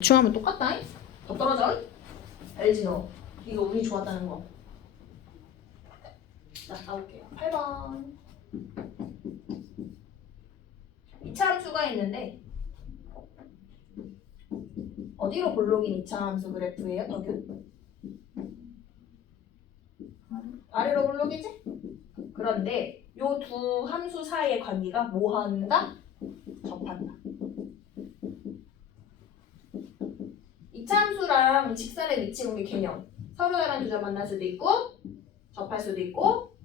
중하면 똑같다. 더 떨어져. 알지 너. 이거 운이 좋았다는 거. 자, 가볼게요. 8번. 이차함수가 있는데 어디로 볼록인 이차함수 그래프예요, 덕윤? 아래로 볼록이지? 그런데 요 두 함수 사이의 관계가 뭐 한다? 접한다. 이차함수랑 직선의 위치 관계 개념. 서로 다른 두 점 만날 수도 있고 접할 수도 있고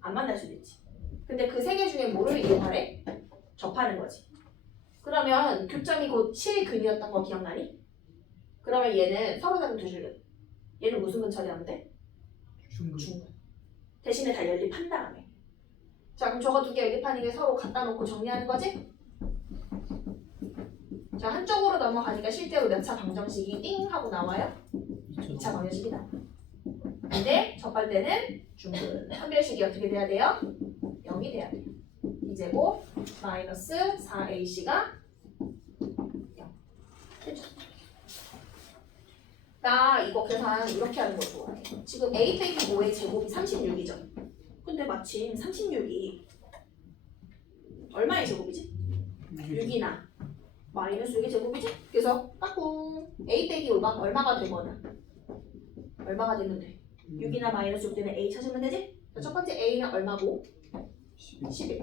안 만날 수도 있지. 근데 그 세 개 중에 뭐를 이용하래? 접하는 거지. 그러면 교점이 곧 실근이었던 거 기억나니? 그러면 얘는 서로 다른 두 줄근. 얘는 무슨 근 처리하면 돼? 중근. 대신에 다 연립한 다음에. 자, 그럼 저거 두 개 연립하는 게 서로 갖다 놓고 정리하는 거지? 자, 한쪽으로 넘어가니까 실제로 몇 차 방정식이 띵 하고 나와요? 2차 방정식이 나와. 근데 접할 때는 중근. 판별식이 어떻게 돼야 돼요? 0이 돼야 돼요. B제곱 마이너스 4AC가 0. 됐죠? 나 이거 계산 이렇게 하는 거 좋아해. 지금 A 빼기 5의 제곱이 36이죠? 근데 마침 36이 얼마의 제곱이지? 6이나 마이너스 6의 제곱이지? 그래서 까꿍 A 빼기 5가 얼마가 되거나 얼마가 됐는데 6이나 마이너스 6 되면 A 찾으면 되지? 첫 번째 A는 얼마고? 11.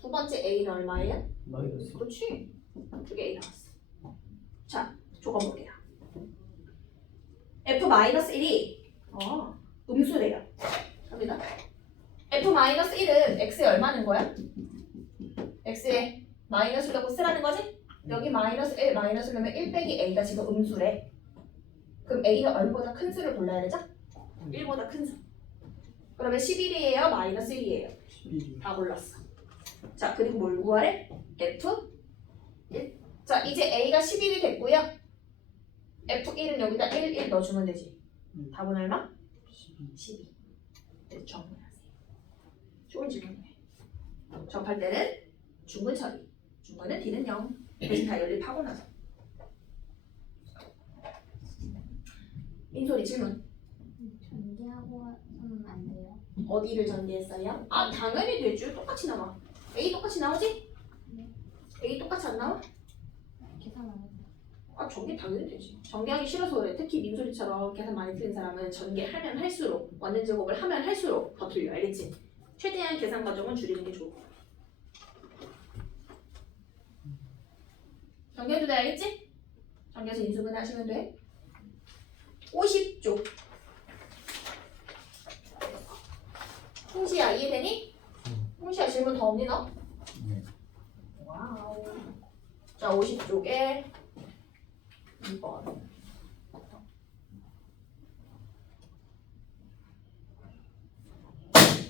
두 번째 A는 얼마예요? 마이너스. 그렇지. 두 개 A 나왔어. 자, 조건 볼게요. F-1이 음수래요. 갑니다. F-1은 X에 얼마는 거야? X에 마이너스 넣고 쓰라는 거지? 여기 마이너스 1, 마이너스 넣으면 1 빼기 A가 지금 음수래. 그럼 A는 얼마보다 큰 수를 골라야 되죠? 1보다 큰 수. 그러면 11이에요? 마이너스 1이에요? 11. 다 골랐어. 자, 그리고 뭘 구하래? F 1. 자, 이제 A가 11이 됐고요. F1은 여기다 1 넣어주면 되지. 답은 얼마? 12. 네, 정리하세요. 좋은 질문이네. 접할 때는 중근 처리. 중근은 D는 0. 대신 다 연립하고 나서. 민소리 질문. 전개하고 하면 안 돼요? 어디를 전개했어요? 아, 당연히 되죠. 똑같이 나와. A 똑같이 나오지? 네. A 똑같이 안 나와? 계산 안 해요. 아, 전개 당연히 되지. 전개하기 싫어서 그래. 특히 민소리처럼 계산 많이 틀린 사람은 전개하면 할수록 완전 제곱을 하면 할수록 더 틀려. 알겠지? 최대한 계산 과정은 줄이는 게 좋고. 전개해도 돼. 알겠지? 전개해서 인수분 하시면 돼. 50쪽. 홍시야, 이해되니? 홍시야, 질문 더 없니 너? 네. 와우. 자, 50쪽에 2번.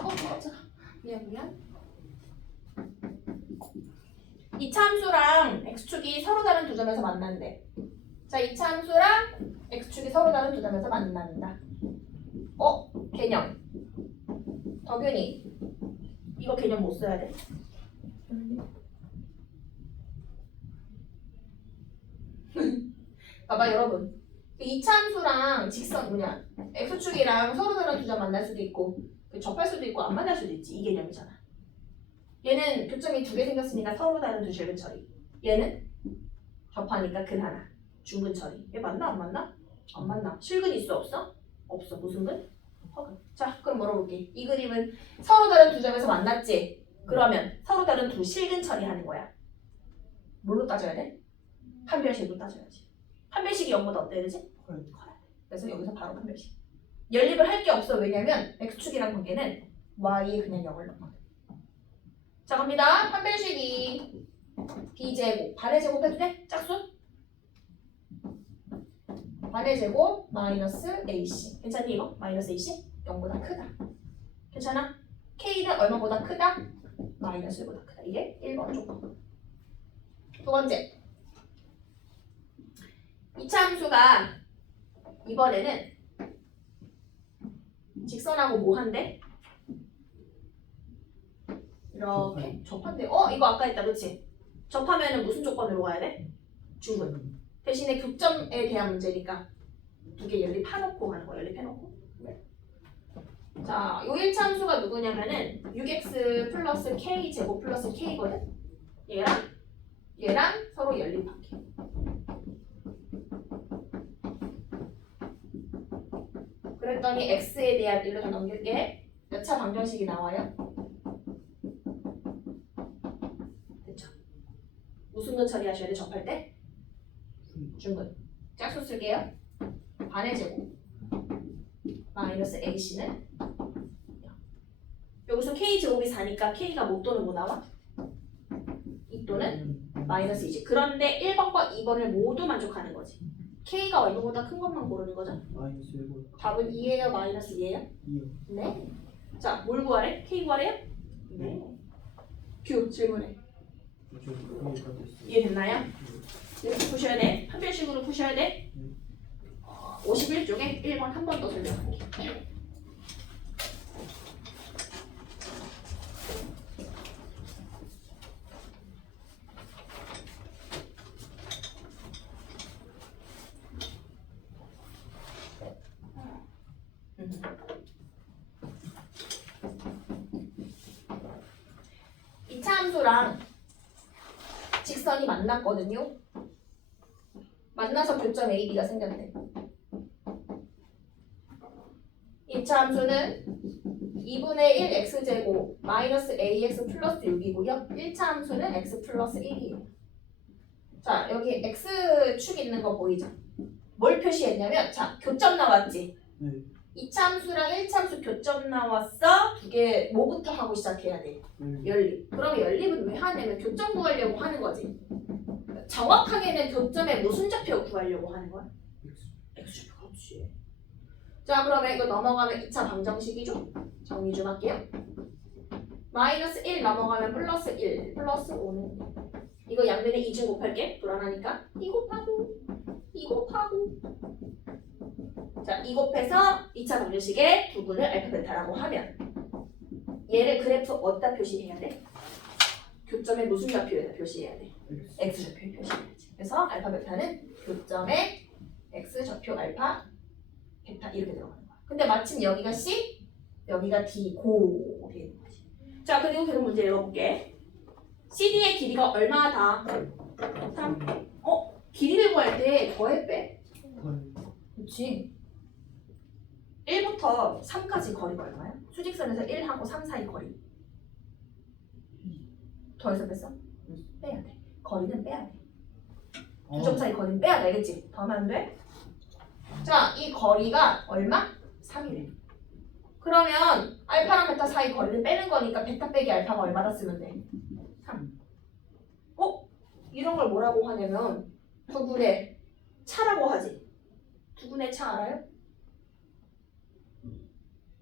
맞아. 미안. 이차 함수랑 x축이 서로 다른 두 점에서 만난대. 자, 이차 함수랑 x축이 서로 다른 두 점에서 만난다. 개념. 덕윤이. 이거 개념 못 써야 돼. 봐봐 여러분. 이차 함수랑 직선 x축이랑 서로 다른 두 점 만날 수도 있고 접할 수도 있고 안 만날 수도 있지. 이 개념이잖아. 얘는 교점이 두 개 생겼으니까 서로 다른 두 실근 처리. 얘는 접하니까 근 하나. 중근 처리. 얘 맞나 안 맞나? 안 맞나. 실근 있어 없어? 없어. 무슨 근? 허근. 자, 그럼 물어볼게. 이 그림은 서로 다른 두 점에서 만났지? 그러면 서로 다른 두 실근 처리하는 거야. 뭘로 따져야 돼? 판별식으로 따져야지. 판별식이 0보다 어때야 되지? 커야 돼. 그래서 여기서 바로 판별식. 연립을 할 게 없어. 왜냐면 x축이랑 관계는 y에 그냥 0을 넣어. 자, 갑니다. 판별식이 b제곱 반의 제곱 해도 돼? 짝수? 반의 제곱 마이너스 ac. 괜찮니 이거? 마이너스 ac? 0보다 크다. 괜찮아? k는 얼마보다 크다? 마이너스 1보다 크다. 이게 1번 조건. 두 번째. 이차 함수가 이번에는 직선하고 뭐 한대? 이렇게 접한대. 이거 아까 했다 그치? 접하면은 무슨 조건으로 가야 돼? 중근. 대신에 교점에 대한 문제니까 두 개 연립해놓고 하는 거야. 연립해놓고. 자, 요 1차 함수가 누구냐면은 6x 플러스 k 제곱 플러스 k거든. 얘랑 서로 연립할게. 그랬더니 x에 대한 1로 더 넘길게. 몇 차 방정식이 나와요? 됐죠? 무슨 거 처리하셔야 돼? 접할 때? 중근. 짝수 쓸게요. 반의 제곱 마이너스 ac는 여기서 k 제곱이 4니까 k가 못 또는 뭐 나와? 2 또는 마이너스 2지. 그런데 1번과 2번을 모두 만족하는 거지. k가 얼마보다 큰 것만 고르는 거죠. 마이너스 1번 답은 2예요? 마이너스 2예요? 2요. 네. 자, 뭘 구하래? k 구하래요? 네. q 질문해. 저 그거 됐어요. 이해됐나요? 이렇게 푸셔야 돼. 판별식으로 푸셔야 돼. 51쪽에 1번 한 번 더 설명할게. 이차 함수랑 직선이 만났거든요. 만나서 교점 AB가 생겼네. 2차 함수는 2분의 1 x제곱 마이너스 ax 플러스 6이고요. 1차 함수는 x 플러스 1이에요. 자, 여기 x축 있는 거 보이죠? 뭘 표시했냐면, 자, 교점 나왔지? 네. 2차 함수랑 1차 함수 교점 나왔어? 두 개 뭐부터 하고 시작해야 돼? 연립. 그럼 연립은 왜 하냐면 교점 구하려고 하는 거지. 정확하게는 교점의 무슨 좌표 구하려고 하는 거야? x좌표. 그렇지. 자, 그러면 이거 넘어가면 2차 방정식이죠? 정리 좀 할게요. 마이너스 1 넘어가면 플러스 1, 플러스 5는 이거 양변에 2중 곱할게. 불안하니까 2 곱하고 2 곱하고 자, 2 곱해서 2차 방정식에 두 분을 알파 베타라고 하면 얘를 그래프 어디다 표시해야 돼? 교점의 무슨 좌표에다 표시해야 돼? x좌표에 표시해야지. 그래서 알파 베타는 교점의 x좌표 알파 베타 이렇게 들어가는 거야. 근데 마침 여기가 C, 여기가 D, 고 이렇게 되는 거지. 자, 그리고 계속 문제 읽어볼게. CD의 길이가 얼마다? 3. 길이를 구할 때 더해 빼. 그렇지. 1부터 3까지 거리가 얼마야? 수직선에서 1하고 3 사이 거리. 더해서 뺐어? 빼야 돼. 거리는 빼야 돼. 두 점 사이 거리는 빼야 돼. 알겠지? 더하면 안 돼? 자, 이 거리가 얼마? 3이래. 그러면 알파랑 베타 사이 거리를 빼는 거니까 베타 빼기 알파가 얼마다 쓰면 돼? 3. 이런 걸 뭐라고 하냐면 두분의 차라고 하지. 두분의 차 알아요?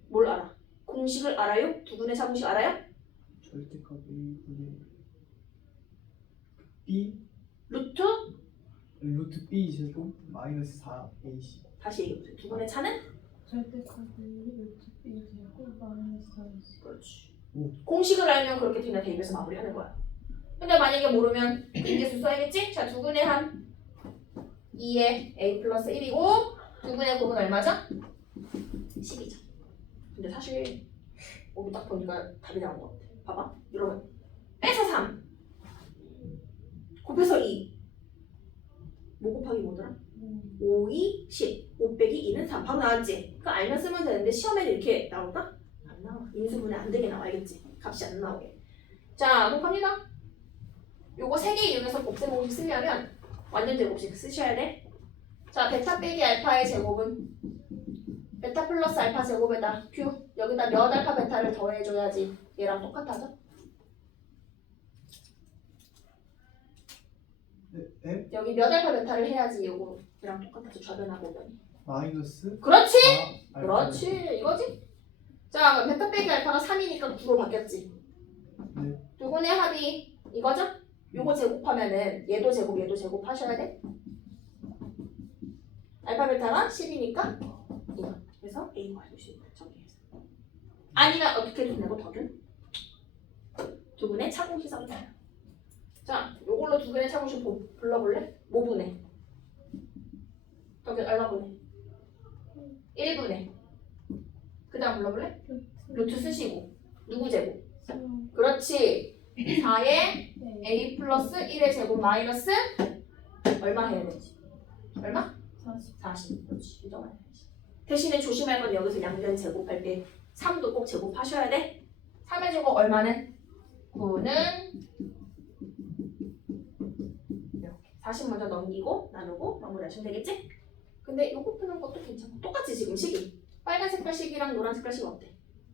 뭘 알아? 공식을 알아요? 두분의 차 공식 알아요? 절대값 A분의 B 루트 B 제곱 마이너스 4AC. 다시 얘기해보세요. 두분의 차는? 절대값이 루트 B 제곱 마이너스 4AC. 그렇지. 오. 공식을 알면 그렇게 뒤나 대입해서 마무리하는 거야. 근데 만약에 모르면 인계수 써야겠지? 자, 두분의 한 2에 A 플러스 1이고 두분의 곱은 얼마죠? 10이죠. 근데 사실 여기 딱 보니까 답이 나온 것 같아. 봐봐. 이러면 빼서 3 곱해서 2 뭐 곱하기 뭐더라? 5, 2, 10 5 빼기 2는 3 바로 나왔지? 그거 알면 쓰면 되는데 시험에 이렇게 나올까? 안 나와. 인수분해 안 되게 나와. 알겠지? 값이 안 나오게. 자, 그럼 갑니다. 요거 3개 이용해서 곱셈 공식 쓰려면 완전 제곱식 쓰셔야 돼. 자, 베타 빼기 알파의 제곱은 베타 플러스 알파 제곱에다 q 여기다 몇 알파 베타를 더해줘야지 얘랑 똑같아져? 네? 여기 몇 알파 베타를 해야지 요거 얘랑 똑같아져. 좌변하고 오변이. 마이너스 그렇지! 4 그렇지 이거지? 자, 그럼 베타 빼기 알파가 3이니까 9로 바뀌었지? 네. 두 분의 합이 이거죠? 요거 제곱하면은 얘도 제곱 얘도 제곱 하셔야 돼. 알파 베타가 10이니까 이거. 그래서 A 구할 수 있다. 정리해서. 아니면 어떻게 된다고 더균? 두 분의 차공식 써봐요. 자, 요걸로 두 분의 차공식 불러볼래? 모분해. 여기 얼마 분해? 1분해. 그 다음 불러볼래? 루트 쓰시고 누구 제곱? 그렇지. 4의 네. a 플러스 1의 제곱 마이너스 얼마 해야 되지? 얼마? 40. 40. 그렇지. 이 정도 해야지. 대신에 조심할 건 여기서 양변 제곱할 때 3도 꼭 제곱하셔야 돼. 3의 제곱 얼마는? 9는 이렇게 40 먼저 넘기고 나누고 마무리하시면 되겠지? 근데 요거 푸는 것도 괜찮고 똑같이 지금 식이 빨간 색깔 식이랑 노란 색깔 식 어때?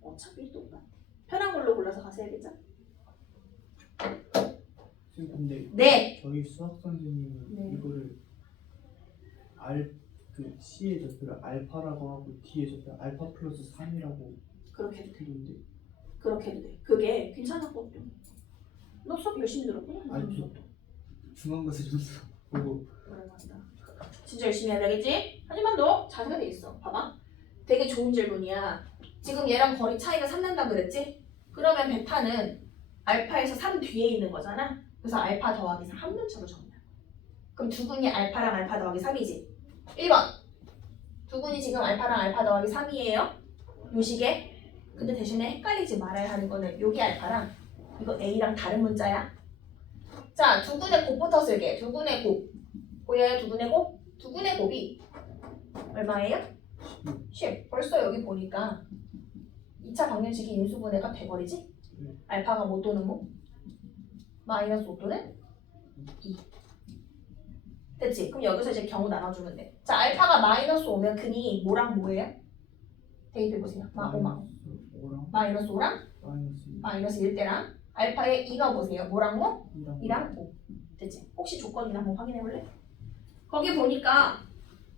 어차피 똑같아. 편한 걸로 골라서 가셔야겠죠? 지금 근데 네. 저희 수학 선생님은 네. 이거를 그 C의 좌표를 알파라고 하고 D의 좌표 알파 플러스 3이라고 그렇게 해도 돼. 했는데 그렇게 해도 돼. 그게 괜찮았거든. 너 수업 열심히 들었구나. 아니 저 중간고사 점수 보고 오랜만이다. 진짜 열심히 해야 되겠지? 하지만 너 자세가 돼 있어. 봐봐. 되게 좋은 질문이야. 지금 얘랑 거리 차이가 3 난다 그랬지? 그러면 베타는 알파에서 3 뒤에 있는 거잖아. 그래서 알파 더하기 3 한 문자로 정리해. 그럼 두근이 알파랑 알파 더하기 3이지? 1번. 두근이 지금 알파랑 알파 더하기 3이에요. 요 식에. 근데 대신에 헷갈리지 말아야 하는 거는 여기 알파랑 이거 A랑 다른 문자야. 자, 두근의 곱부터 쓸게. 두근의 곱. 보여요? 두근의 곱? 두근의 곱이 얼마예요? 10. 벌써 여기 보니까 2차 방정식이 인수분해가 돼버리지? 알파가 뭐 또는 뭐? 마이너스 5 또는 2. 됐지? 그럼 여기서 이제 경우 나눠주면 돼. 자, 알파가 마이너스 5면 근이 뭐랑 뭐예요? 대입해보세요. 오마. 5랑 마이너스 5랑 마이너스 마이너스 1대랑 알파의 2가 보세요. 뭐랑 뭐? 2랑 2랑 5. 됐지? 혹시 조건이나 한번 확인해볼래? 거기 보니까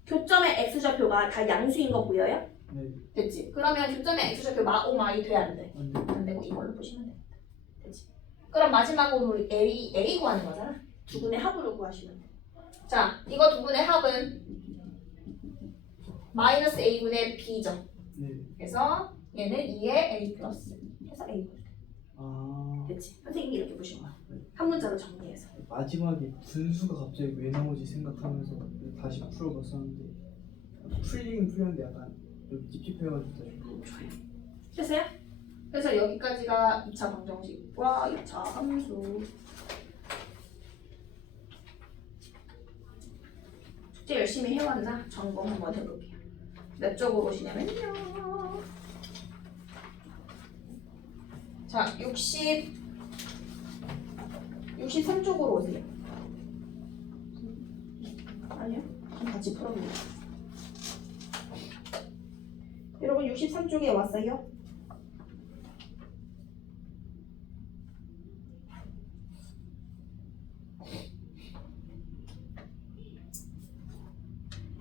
교점의 x좌표가 다 양수인 거 보여요? 네. 됐지? 그러면 교점의 x좌표 마, 마이 돼? 안 돼? 안 돼. 안 되고 이걸로 보시면 됩니다. 됐지? 그럼 마지막으로 우리 A 구하는 거잖아. 두 분의 합으로 구하시면 돼. 자, 이거 두 분의 합은 마이너스 A분의 B죠. 네. 그래서 얘는 2의 A 플러스 해서 A 분. 아 됐지? 선생님이 이렇게 보신 거야. 한 문자로 정리해서. 마지막에 분수가 갑자기 왜 나오지 생각하면서 다시 풀어봤었는데 풀리긴 풀렸는데 약간 좀 찝찝해가지고 다시 풀어봤어요. 됐어요? 그래서 여기까지가 2차 방정식과 2차 함수. 숙제 열심히 해왔나? 점검 한번 해볼게요. 몇 쪽으로 오시냐면요. 자, 63쪽으로 오세요. 아니요. 그럼 같이 풀어볼게요. 여러분 63쪽에 왔어요?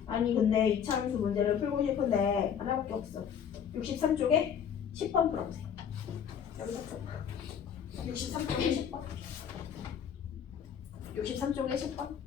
아니 근데 2차 함수 문제를 풀고 싶은데 하나밖에 없어. 63쪽에 10번 풀어보세요. 여기다 줘. 63쪽에 10번. 63쪽에 10번.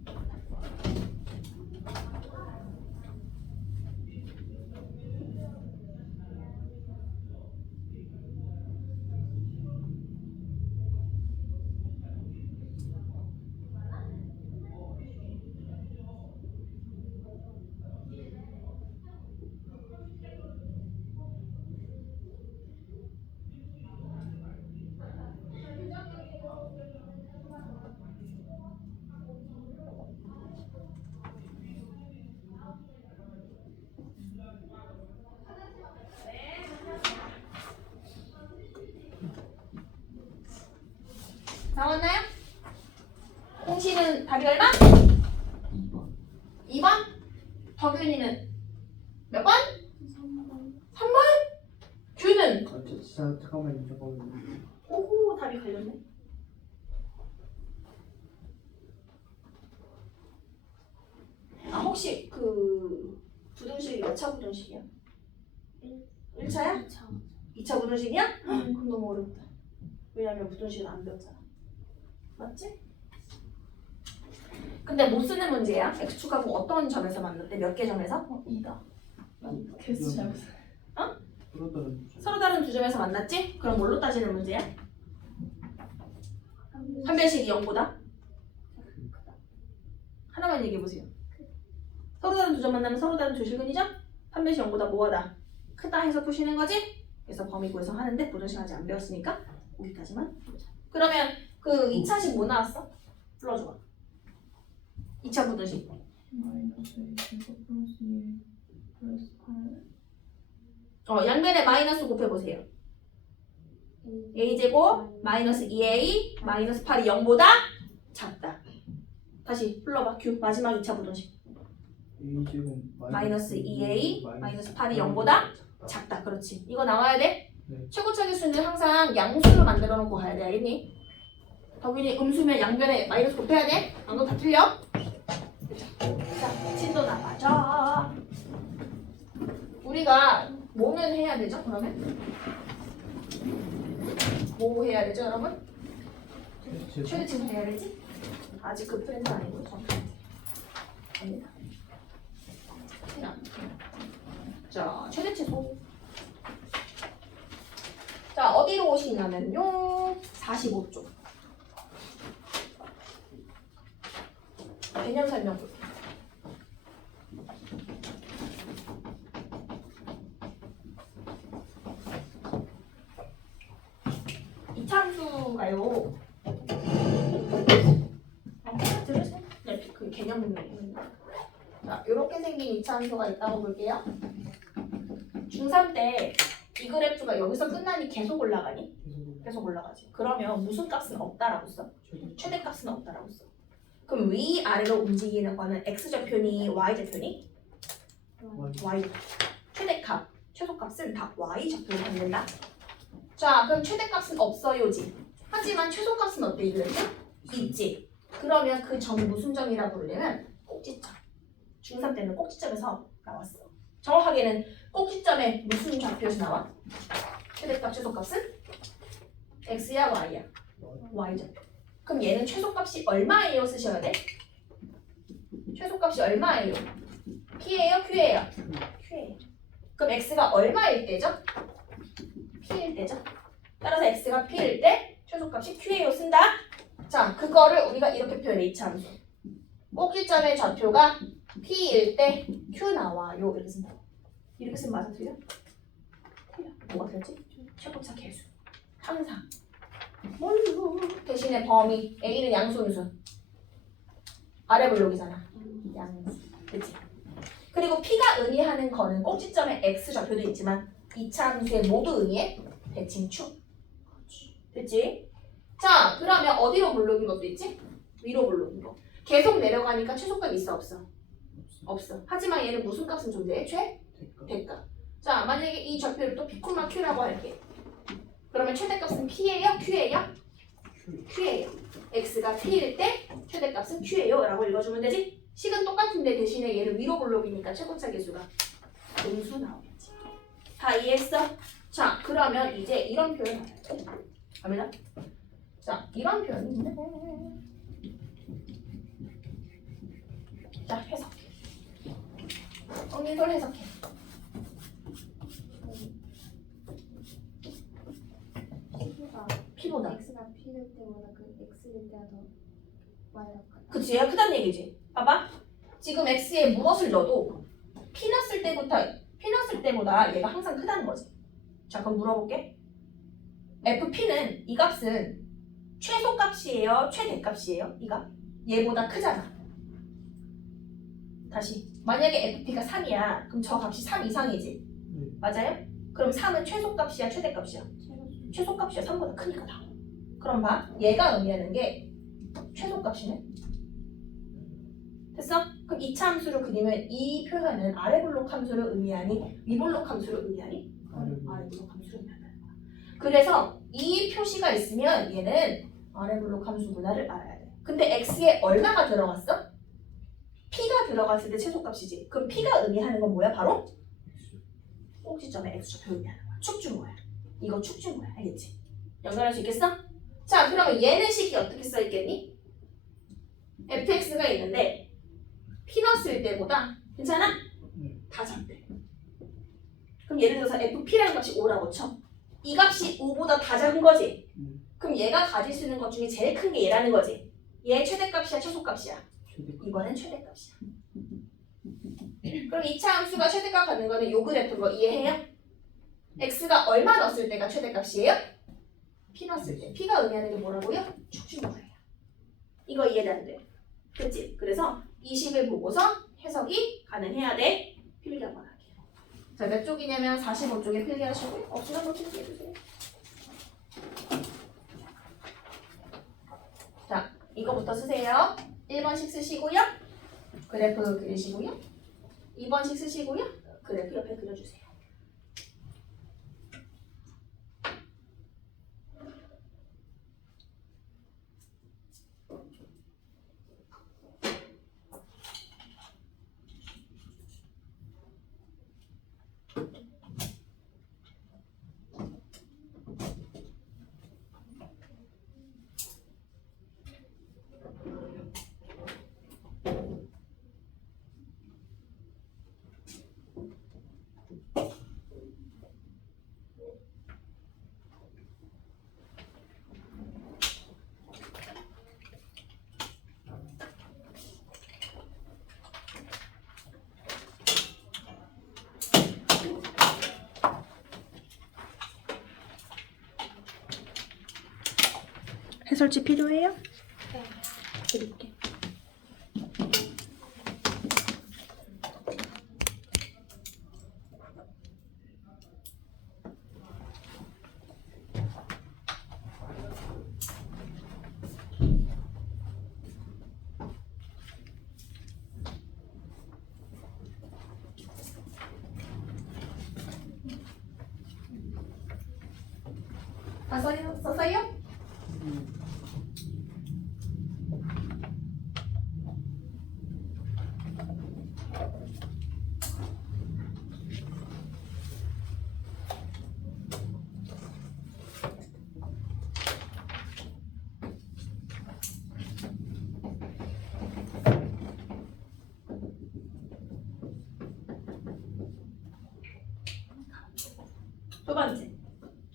나왔나요? 홍시는 답이 얼마? 2번 2번? 덕윤이는 몇 번? 3번. 3번? 규는? 잠깐만요. 오호 답이 갈렸네. 아 혹시 그 부등식이 몇 차 부등식이야? 1차야? 2차. 2차 부등식이야? 그럼 너무 어렵다. 왜냐면 부등식은 안 배웠잖아. 맞지? 근데 못 쓰는 문제야. x축하고 어떤 점에서 만났대? 몇 개 점에서? 2다. 개수 잘못. 서로 다른 두 점에서 만났지? 그럼 뭘로 따지는 문제야? 판별식이 0보다? 하나만 얘기해보세요. 서로 다른 두 점 만나면 서로 다른 조실근이죠? 판별시 0보다 뭐하다? 크다 해서 푸시는 거지? 그래서 범위 구해서하는데 부등식 아직 안 배웠으니까 여기까지만 보자. 그러면 그 2차식 뭐 나왔어? 불러줘봐. 2차 부등식. 마이너스 제곱 플러스 2 플러스 8 양변에 마이너스 곱해보세요. a제곱 마이너스 2a 마이너스 8이 0보다 작다. 다시 불러봐. q 마지막 2차 부등식. a제곱 마이너스 2a 마이너스 8이 0보다 작다. 그렇지. 이거 나와야 돼? 네. 최고차기 수는 항상 양수로 만들어 놓고 가야 돼. 알겠니? 더군이 음수면 양변에 마이너스 곱해야 돼? 안 그럼 다 틀려? 자, 진도 나가자. 우리가 뭐는 해야 되죠? 그러면? 뭐 해야 되죠, 여러분? 최대치는 해야 되지? 아직 그 프렌드 아니고 아니다. 자, 최대치소. 자, 어디로 오시냐면요. 45쪽. 개념 설명 볼게요. 이참수가요. 들으세요? 네, 그 개념 설명. 자, 이렇게 생긴 이차함수가 있다고 볼게요. 중3 때 이 그래프가 여기서 끝나니 계속 올라가니? 계속 올라가지. 그러면 무슨 값은 없다라고 써? 최대값은 없다라고 써. 그럼 위아래로 움직이는 거는 x좌표니 y좌표니? y. 최대값, 최소값은 다 y좌표로 만든다. 자, 그럼 최대값은 없어요지. 하지만 최소값은 어때 이 그래프? 있지. 그러면 그 점이 무슨 점이라 부르냐면 꼭지점. 중3 때는 꼭지점에서 나왔어. 정확하게는 꼭지점에 무슨 좌표에서 나와? 최대값, 최소값은? x야, y야? y좌표. 그럼 얘는 최소값이 얼마예요? 쓰셔야 돼? 최소값이 얼마예요? p예요? q예요? q예요. 그럼 x가 얼마일 때죠? p일 때죠? 따라서 x가 p일 때 최소값이 q예요 쓴다? 자, 그거를 우리가 이렇게 표현해. 이차함수. 꼭지점의 좌표가 p일 때 q 나와요. 이렇게 쓴다. 이렇게 쓰면 맞아 틀려? 틀려. 뭐가 틀렸지? 최고차 계수. 항상. 뭘로? 대신에 범위. A는 양수음수. 아래 블록이잖아. 양수. 그치? 그리고 P가 의미하는 거는 꼭지점에 X 좌표도 있지만 이차함수에 모두 의미해 대칭축. 됐지? 자, 그러면 어디로 블록인 것도 있지? 위로 블록인 거. 계속 내려가니까 최소값 있어 없어? 없어. 하지만 얘는 무슨 값은 존재해? 대값. 자, 만약에 이 좌표를 또 P, Q라고 할게. 그러면 최대값은 P예요? Q예요? Q예요. X가 P일 때 최대값은 Q예요 라고 읽어주면 되지? 식은 똑같은데 대신에 얘는 위로 블록이니까 최고차 계수가 음수 나오겠지. 다 이해했어? 자, 그러면 이제 이런 표현 할게. 갑니다. 자, 이런 표현인데. 자, 해석해. 언니들 해석해. P보다. x가 p일 때보다 그 x일 때가 더 y가 크다. 그치, 얘가 크다는 얘기지. 봐봐. 지금 x에 무엇을 넣어도 P 넣었을 때보다 얘가 항상 크다는 거지. 자, 그럼 물어볼게. FP는 이 값은 최소값이에요? 최대값이에요? 이가? 얘보다 크잖아. 다시. 만약에 FP가 3이야. 그럼 저 값이 3 이상이지. 맞아요? 그럼 3은 최소값이야? 최대값이야? 최소값이야. 3보다 크니까 다. 그럼 봐. 얘가 의미하는 게 최소값이네. 됐어? 그럼 이차 함수로 그리면 이 표현은 아래 블록 함수를 의미하니 위 블록 함수를 의미하니? 아래 블록 함수를 의미한다는 거야. 그래서 이 표시가 있으면 얘는 아래 블록 함수구나를 알아야 돼. 근데 x에 얼마가 들어갔어? p가 들어갔을 때 최소값이지. 그럼 p가 의미하는 건 뭐야? 바로 꼭지점에 x좌표 의미하는 거야. 축중거야. 이거 축중거야. 알겠지? 연결할 수 있겠어? 자, 그러면 얘는 식이 어떻게 써있겠니? fx가 있는데 p 넣었을 때보다 괜찮아? 다 작대. 그럼 예를 들어서 fp라는 값이 5라고 쳐. 이 값이 5보다 다 작은 거지? 그럼 얘가 가질 수 있는 것 중에 제일 큰 게 얘라는 거지? 얘 최대값이야? 최소값이야? 이번엔 최대값이야. 그럼 2차 함수가 최대값 갖는 거는 요 그래프인 거 이해해요? x가 얼마 넣었을 때가 최대값이에요? p 넣었을 때. p가 의미하는 게 뭐라고요? 축지구예요. 이거 이해는 돼. 그치? 그래서 이 식을 보고서 해석이 가능해야 돼. 필기 한번 하게. 자, 몇 쪽이냐면 45쪽에 필기하시고요. 없으면 뭐 필기해주세요. 자, 이거부터 쓰세요. 1번씩 쓰시고요. 그래프 그리시고요. 2번씩 쓰시고요. 그래프 옆에 그려주세요. 해설지 필요해요? 네. 드릴게. 다 썼어요? 두 번째,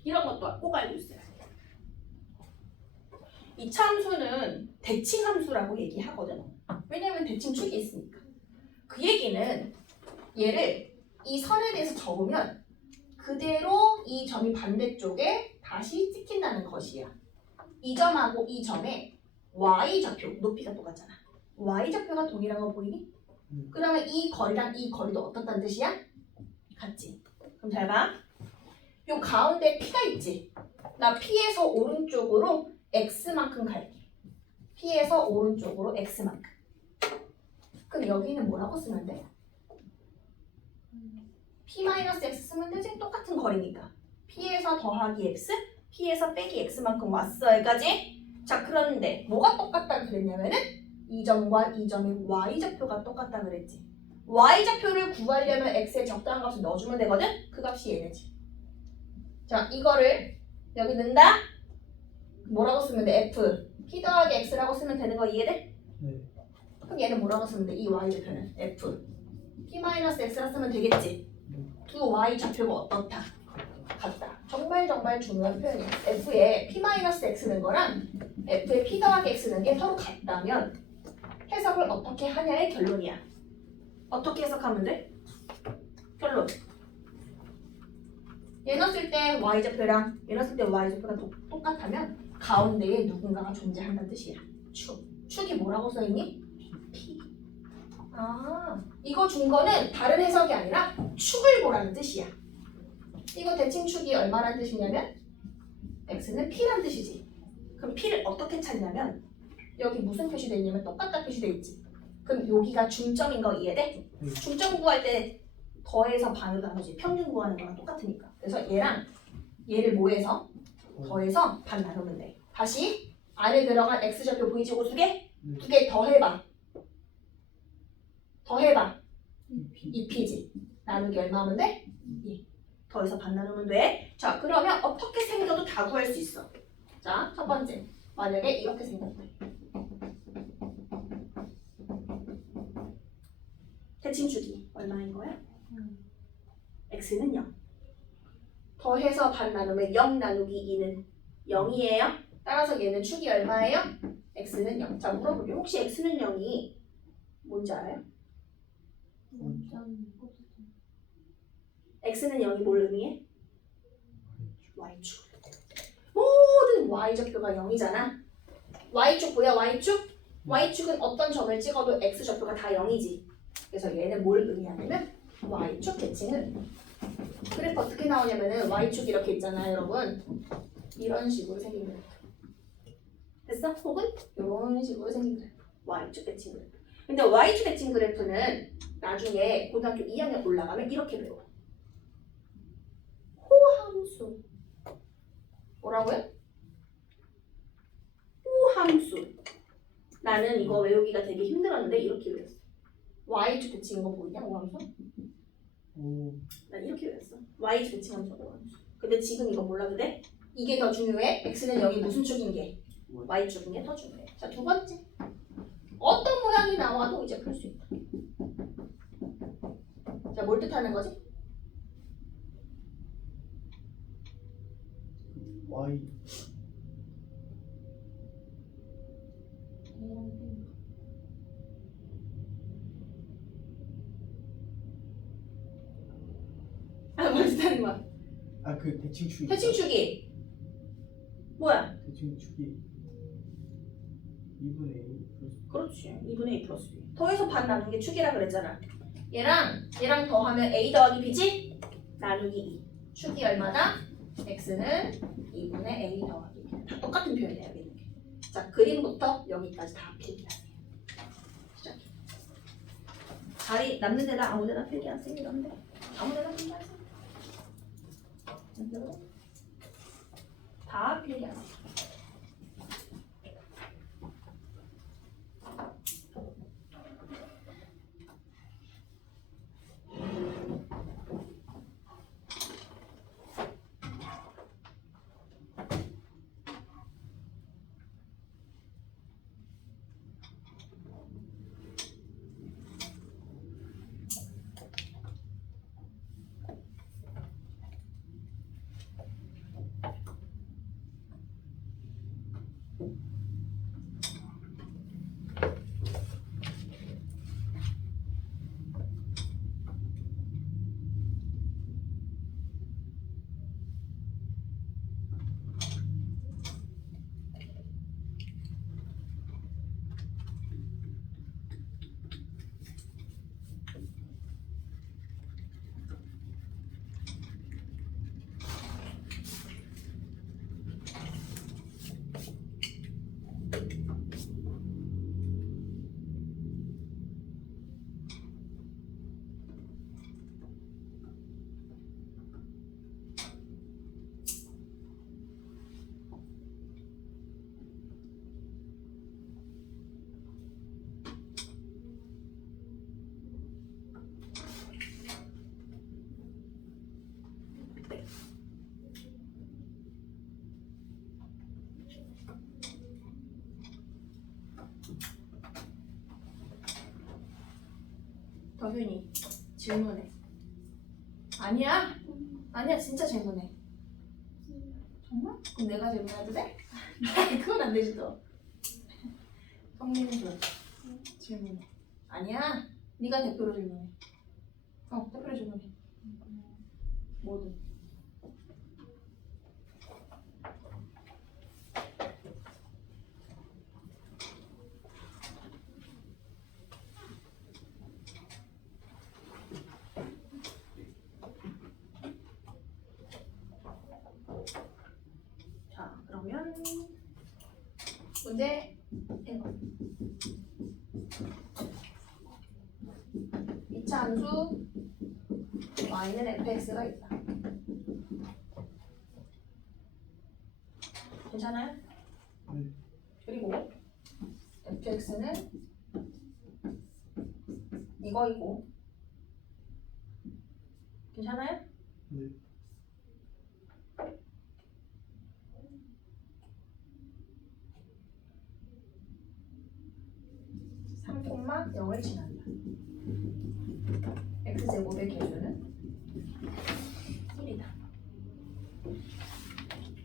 이런 것도 꼭 알고 있어요. 이 참수는 대칭 함수라고 얘기하거든. 왜냐면 대칭 축이 있으니까. 그 얘기는 얘를 이 선에 대해서 적으면 그대로 이 점이 반대쪽에 다시 찍힌다는 것이야. 이 점하고 이 점의 y좌표, 높이가 똑같잖아. y좌표가 동일한 거 보이니? 그러면 이 거리랑 이 거리도 어떻다는 뜻이야? 같지. 그럼 잘 봐. 요 가운데 P가 있지. 나 P에서 오른쪽으로 X만큼 갈게. P에서 오른쪽으로 X만큼. 그럼 여기는 뭐라고 쓰면 돼? P-X 쓰면 되지? 똑같은 거리니까. P에서 더하기 X, P에서 빼기 X만큼 왔어. 여기까지? 자, 그런데 뭐가 똑같다 그랬냐면은 이 점과 이 점의 Y좌표가 똑같다 그랬지. Y좌표를 구하려면 X에 적당한 값을 넣어주면 되거든? 그 값이 얘네지. 자, 이거를 여기 넣는다? 뭐라고 쓰면 돼? F. P 더하기 X라고 쓰면 되는 거 이해돼? 네. 그럼 얘는 뭐라고 쓰면 돼? 이 Y좌표는 F. P-X라 쓰면 되겠지? 두 Y좌표가 어떻다? 같다. 정말 중요한 표현이야. F에 P-X는 거랑 F에 P 더하기 X는 게 서로 같다면 해석을 어떻게 하냐의 결론이야. 어떻게 해석하면 돼? 결론. 얘 넣었을 때 Y좌표랑 얘 넣었을 때 Y좌표가 똑같다면 가운데에 누군가가 존재한다는 뜻이야. 축. 축이 뭐라고 써있니? P. 아, 이거 준 거는 다른 해석이 아니라 축을 보라는 뜻이야. 이거 대칭축이 얼마란 뜻이냐면 X는 P란 뜻이지. 그럼 P를 어떻게 찾냐면 여기 무슨 표시되어 있냐면 똑같다 표시되어 있지. 그럼 여기가 중점인 거 이해돼? 중점 구할 때 더해서 반으로 나누지. 평균 구하는 거랑 똑같으니까. 그래서 얘랑 얘를 뭐해서? 더해서 반 나누면 돼. 다시 안에 들어간 X좌표 V제곱 두 개? 두 개 더해봐. 더해봐. 2P지. 나누기 얼마 하면 돼? 2. 더해서 반 나누면 돼. 자, 그러면 어떻게 생겨도 다 구할 수 있어. 자, 첫 번째. 만약에 이렇게 생겼다. 대칭축이 얼마인 거야? X는 0. 더해서 반 나누면 0 나누기 2는 0이에요. 따라서 얘는 축이 얼마예요? X는 0. 자, 물어볼게요. 혹시 X는 0이 뭔지 알아요? 원점 곱셈. x는 여기 뭘 의미해? y축. 모든 y좌표가 0이잖아. y축 뭐야 y축? y축은 어떤 점을 찍어도 x좌표가 다 0이지. 그래서 얘는 뭘 의미하냐면 y축 대칭은 그래프 어떻게 나오냐면은 y축 이렇게 있잖아요 여러분. 이런 식으로 생긴 그래프. 됐어? 혹은 이런 식으로 생긴 그래프. y축 대칭 그래프. 근데 y축 대칭 그래프는 나중에 고등학교 2학년 올라가면 이렇게 배워. 호함수. 뭐라고요? 호함수. 나는 이거 외우기가 되게 힘들었는데 이렇게 외웠어. y축 대칭인 거 보이냐? 호함수? 오. 난 이렇게 외웠어. y축 대칭하면서 호함수. 근데 지금 이거 몰라도 돼? 이게 더 중요해. x는 여기 무슨 축인 게? y축인 게 더 중요해. 자, 두 번째. 어떤 모양이 나와도 이제 풀 수 있다. 자, 뭘 뜻하는 거지? Y. A랑 B. 아, 뭘 뜻하는 거야? 아 그 대칭축이. 대칭축이 뭐야? 대칭축이 2분의 A 플러스. 그렇지. 2분의 A 플러스 B. 더해서 반 나눈 게 축이라 그랬잖아. 얘랑 더하면 A 더하기 B지? 나누기 2. 축이 얼마다? X는 2분의 A 더하기 B. 다 똑같은 표현이야 여기 있는 게. 자, 그림부터 여기까지 다 필기하세요. 시작해. 자리 남는 데다 아무 데나 필기하세요. 이런데 아무 데나 필기하세요. 다 필기하세요. 덕윤이 질문해. 아니야? 아니야 진짜 질문해. 정말? 그럼 내가 질문해도 돼? 그건 안 되지 또. 성민은 좋아. 질문해. 아니야. 네가 대표로 질문해. 대표로 질문해. 뭐든. 자, 그러면 문제 1번. 이차 함수 y는 fx가 있다. 괜찮아요? 네. 그리고 fx는 이거이고 괜찮아요? 네. 삼 0을 지난다. x제곱의 개수는 1이다.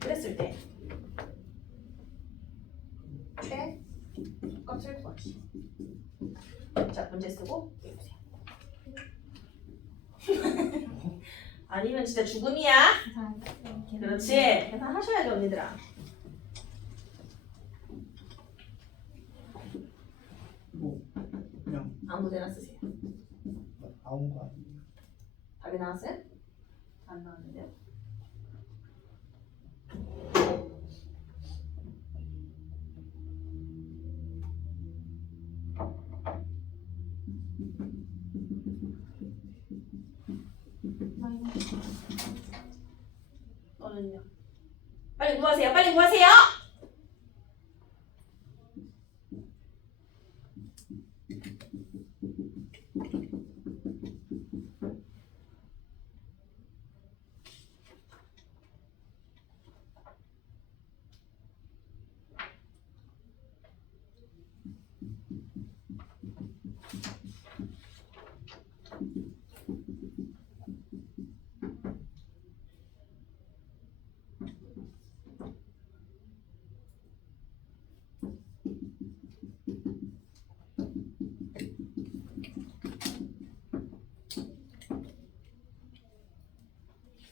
그랬을 때 최값을 구하시. 자, 문제 쓰고 해보세요. 아니면 진짜 죽음이야. 그렇지. 계산하셔야죠 언니들아. 이거 그냥 아무 데나 쓰세요. 나온 거 아니에요? 답이 나왔어요? 안 나왔는데요? 너는요? 빨리 구하세요. 빨리 구하세요.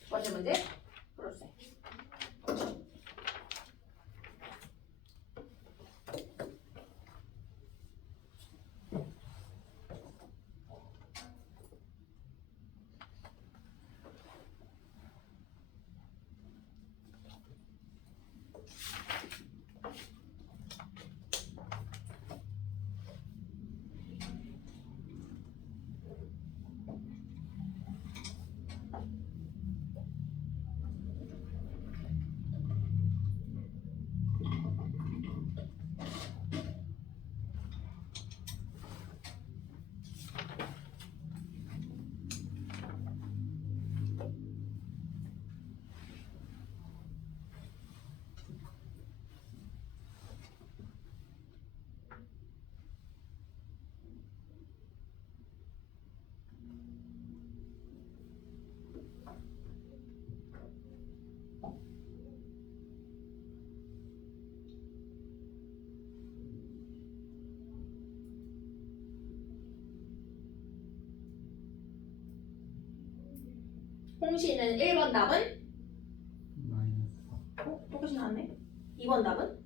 두 번째 문제 풀어주세요. 홍시는 1번 답은? 마이너스 똑같이 나왔네. 2번 답은?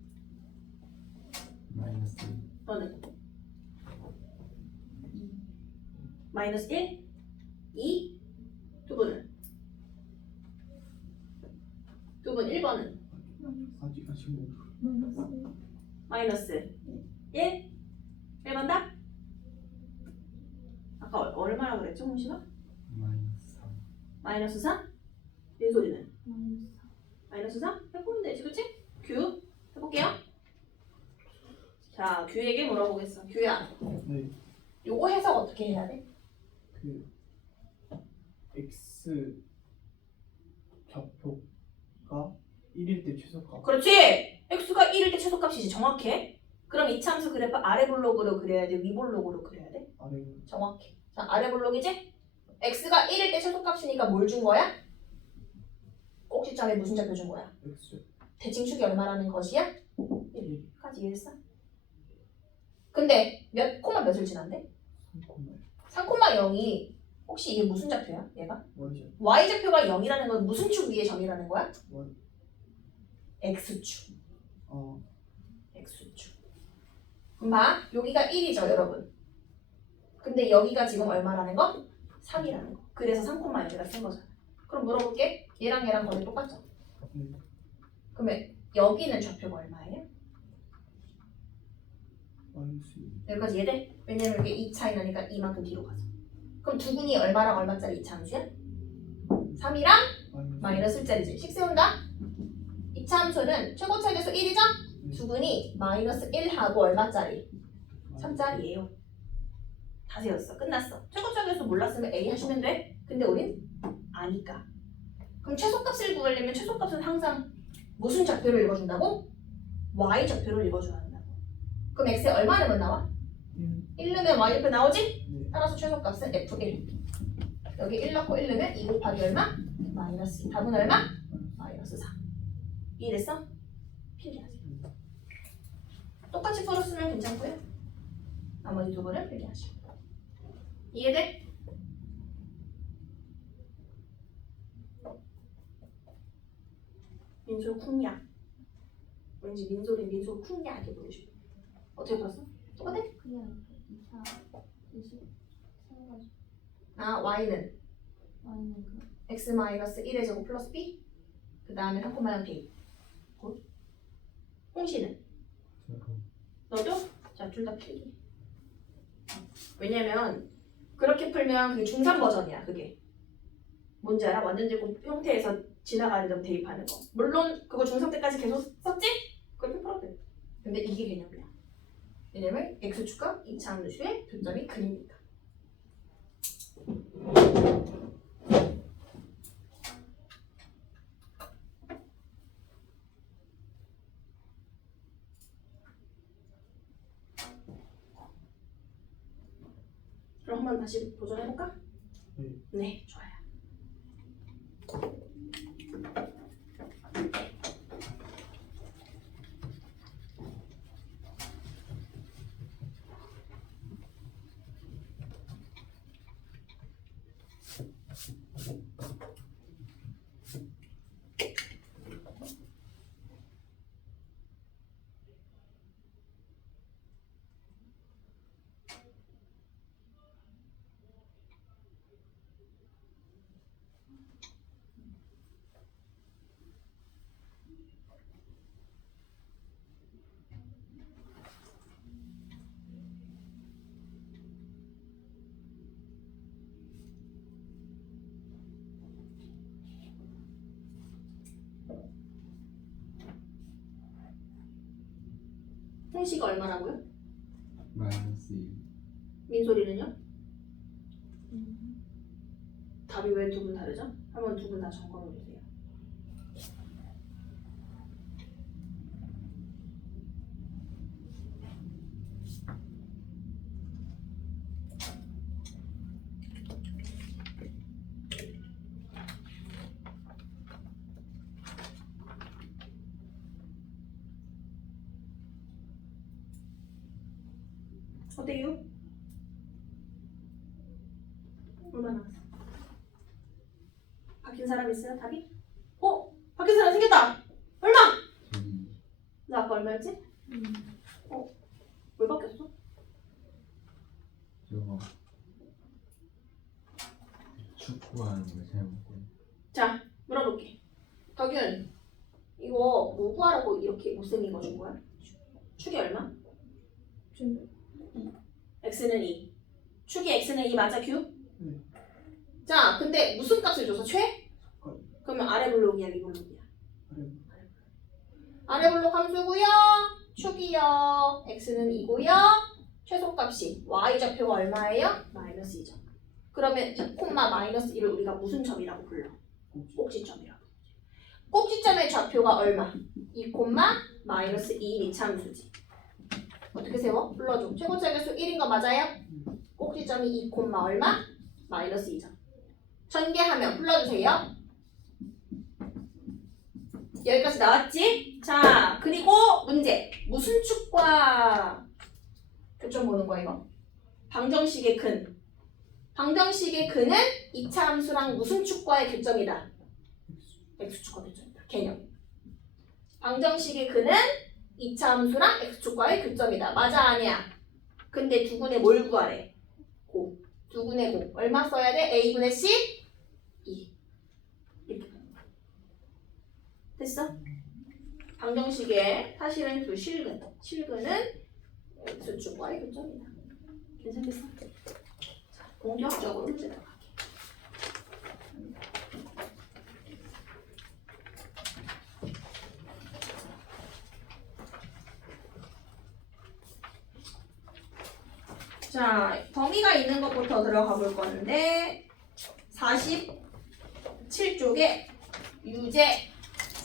마이너스 너는? 마이너스 1? 2? 두 분은? 두 분 1번은? 아직 못. 마이너스 1? 1번 답? 아까 얼마나 그랬죠 홍시가? 마이너스 3 마이너스 3? 민소리는? 마이너스 3? 해보면 되지 그치? 규 해볼게요. 자 규에게 물어보겠어. 규야 네. 요거 해석 어떻게 해야 돼? 그 x 좌표가 1일 때 최소값. 그렇지! x가 1일 때 최소값이지 정확해. 그럼 이차함수 그래프 아래 블록으로 그려야 돼? 위 블록으로 그려야 돼? 아래. 정확해. 자 아래 블록이지? x가 1일 때 최소값이니까 뭘 준 거야? 꼭지점에 무슨 좌표 준 거야? x 대칭축이 얼마라는 것이야? 1 1까지 이해했어? 근데 몇 콤마 몇을 지난대? 3,0이 혹시 이게 무슨 좌표야? 얘가? 뭐죠? y좌표가 0이라는 건 무슨 축 위에 점이라는 거야? 뭐? x축. 어. x축. 그럼 봐. 여기가 1이죠 여러분. 근데 여기가 지금 얼마라는 거? 3이라는 거. 그래서 3,0에다 쓴 거잖아. 그럼 물어볼게. 얘랑 얘랑 거의 똑같죠? 그러면 여기는 좌표가 얼마예요? 마이너스 1. 여기까지 이해돼? 왜냐면 이게 2 차이 나니까 이만큼 뒤로 가서. 그럼 두 분이 얼마랑 얼마짜리 이차함수야? 3이랑 마이너스 1짜리지. 식 세운다? 이차함수는 최고차계수 1이죠? 두 분이 마이너스 1하고 얼마짜리? 3짜리예요. 다 세웠어. 끝났어. 최고차계수 몰랐으면 A 하시면 돼. 근데 우린 아니까. 그럼 최소값을 구하려면 최소값은 항상 무슨 좌표를 읽어준다고? Y좌표를 읽어줘야 한다고. 그럼 X에 얼마 넣으면 나와? 1 넣으면 Y좌표 나오지? 네. 따라서 최소값은 F1. 여기 1 넣고 1 넣으면 2 곱하기 얼마? 마이너스 2. 답은 얼마? 마이너스 4. 이해됐어? 필기하세요. 똑같이 풀었으면 괜찮고요. 나머지 두 번을 필기하시고. 이해돼? 민솔 쿵야. 왠지 민솔이 민솔 쿵야 이렇게 부르고 싶어. 어떻게 풀었어? 똑같아? 그냥 2차 제식 세워가지고 아 y는 y는 그 x 마이너스 1의 제곱 플러스 b 그 다음에 3,0 대입. 굿. 홍씨는? 너도? 자, 둘 다 필기. 왜냐면 그렇게 풀면 그게 중3 버전이야. 그게 뭔지 알아? 완전 제곱 형태에서 지나가는 점 대입하는 거. 물론 그거 중3 때까지 계속 썼지? 그렇게 풀어도 돼. 근데 이게 개념이야. 왜냐면 x축과 이차함수의 교점이 근이니까. 그럼 한번 다시 도전해볼까? 네, 좋아요. 홍씨가 얼마라고요? 마이너스 1. 민소리는요? 답이 왜 두 분 다르죠? 한번 두 분 다 점검해 주세요. 어때요? 얼마나 남았어? 바뀐 사람 있어요? 답이? 바뀐 사람 생겼다! 얼마? 저기 나 아까 얼마였지? 왜 바뀌었어? 저거 축구하는 거 잘못돼. 자, 물어볼게. 덕윤, 이거 뭐 구하라고 이렇게 못생긴 거 준 거야? 축이 얼마? x는 2. 축이 x는 2 맞아, q? 자, 근데 무슨 값을 줘서 최? 그러면 아래 블록이야, 위 블록이야? 아래 블록 함수고요. 축이요. x는 2고요. 최소값이 y좌표가 얼마예요? 마이너스 2점. 그러면 2, 마이너스 1을 우리가 무슨 점이라고 불러? 꼭지점이라고. 꼭지점의 좌표가 얼마? 2, 마이너스 2 미차함수지. 어떻게 세워? 불러줘. 최고차계수 1인 거 맞아요? 꼭지점이 2, 얼마? 마이너스 2점. 전개하면 불러주세요. 여기까지 나왔지? 자, 그리고 문제. 무슨 축과 교점 보는 거야, 이거? 방정식의 근. 방정식의 근은 2차 함수랑 무슨 축과의 교점이다? x축과 교점이다. 개념. 방정식의 근은 2차 함수랑 x축과의 교점이다. 맞아, 아니야? 근데 두근에 뭘 구하래? 고. 두근의 고. 얼마 써야 돼? a분의 c? 2. 이렇게. 됐어? 방정식의 사실은 그 실근. 실근은 x축과의 교점이다. 괜찮겠어? 자, 공격적으로 문제 들어갈게. 자, 범위가 있는 것부터 들어가 볼 건데 47쪽에 유제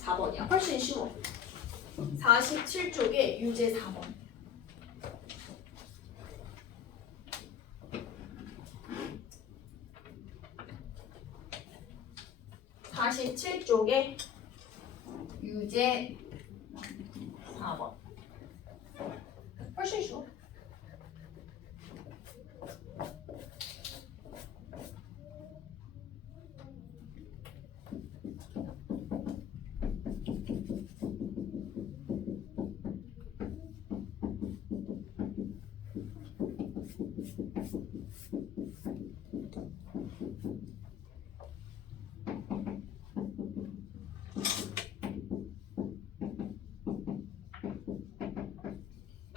4번이야. 훨씬 쉬워. 47쪽에 유제 4번. (47쪽에) 유제 4번. 훨씬 쉬워.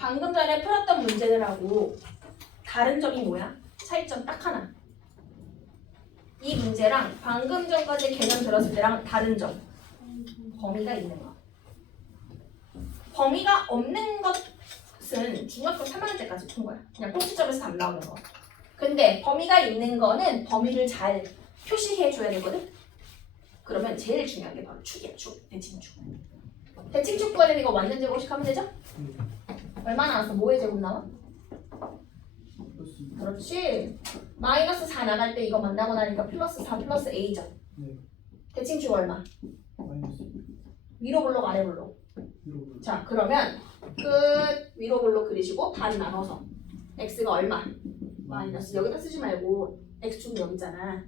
방금 전에 풀었던 문제들하고 다른 점이 뭐야? 차이점 딱 하나. 이 문제랑 방금 전까지 개념 들었을 때랑 다른 점. 범위가 있는 거. 범위가 없는 것은 중학교 3학년 때까지 푼 거야. 그냥 꼭지점에서 답 나오는 거. 근데 범위가 있는 거는 범위를 잘 표시해 줘야 되거든. 그러면 제일 중요한 게 바로 축이야. 축. 대칭축. 대칭축 구하려면 이거 완전 제곱식 하면 되죠? 얼마 나왔어? 뭐의 제곱 나와? 플러스 그렇지. 마이너스 4 나갈 때 이거 만나고 나니까 플러스 4 플러스 a죠. 네 대칭축 얼마? 마이너스 위로 블록 아래 블록. 1로 자 그러면 끝 위로 블록 그리시고 반 나눠서 x가 얼마? 마이너스 여기다 쓰지 말고 x축은 여기 있잖아.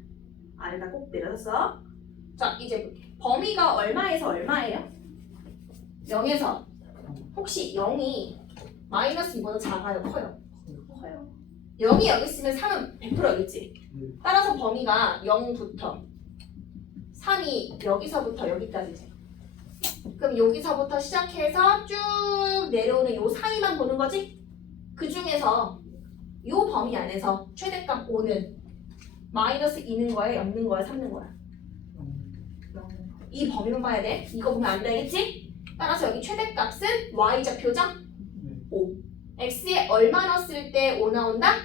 아래다 꼭 내려서 써. 자 이제 볼게. 범위가 얼마에서 얼마예요? 0에서 혹시 0이 마이너스 2보다 작아요? 커요? 커요. 0이 여기 있으면 3은 100% 여기 있지. 네. 따라서 범위가 0부터 3이 여기서부터 여기까지지. 그럼 여기서부터 시작해서 쭉 내려오는 요 사이만 보는 거지? 그 중에서 요 범위 안에서 최대값 5는 마이너스 2는 거야? 0는 거야? 3는 거야? 이 범위만 봐야 돼. 이거 보면 안 되겠지? 따라서 여기 최대값은 y좌표죠? 네 5. x에 얼마 넣었을 때 5 나온다?